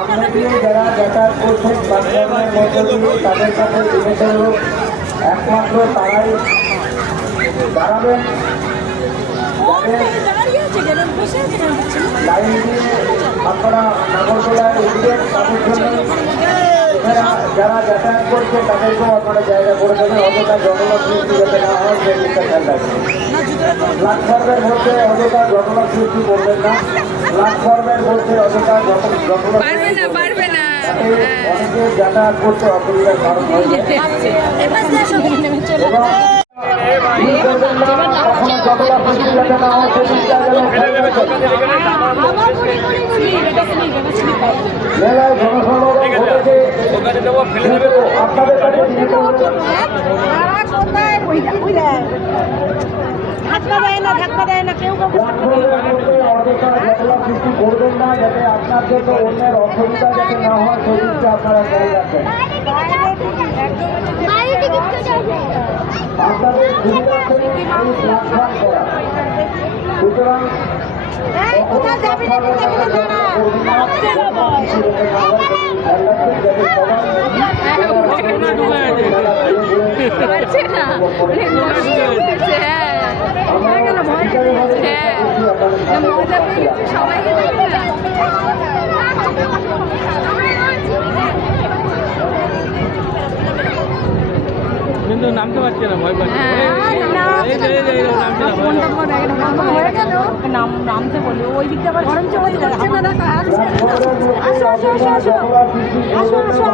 সামনে দিয়ে যারা যাতায়াত করছেন প্ল্যাটফর্মের মধ্যে দিয়ে তাদের কাছে জিনিসের লোক একমাত্র তারাই দাঁড়াবেন। লাইন দিয়ে আপনারা নাগরদোলায় উঠবেন, তাদের জন্য যারা যাতায়াত করছে তাদেরকেও আপনারা জায়গা করে দেবেন। অযথা জনমত সৃষ্টি যাতে না হয় সেই দিকটা খেয়াল রাখবেন। প্ল্যাটফর্মের মধ্যে অযথা জনমত সৃষ্টি করবেন না। প্ল্যাটফর্মের মধ্যে অযথা জনমত অনেকে যাতায়াত করতে অসুবিধার কারণ হয়েছে। মেলায় জনসমাগম ঘটেছে, আপনাদের কাছে সৃষ্টি করবেন না, যাতে আপনার জন্য অন্যের অসুবিধা যাতে না হয় সেদিকটা আপনারা খেয়াল রাখবেন। আপনাদের সুবিধার্থে প্ল্যাটফর্ম করা, সুতরাং কিন্তু নামতে পারছি না, ভয় পাচ্ছি। নামতে বলি ওই দিকটা আবার গরম চলে আসো আসো আসো আসো আসো আসো আসো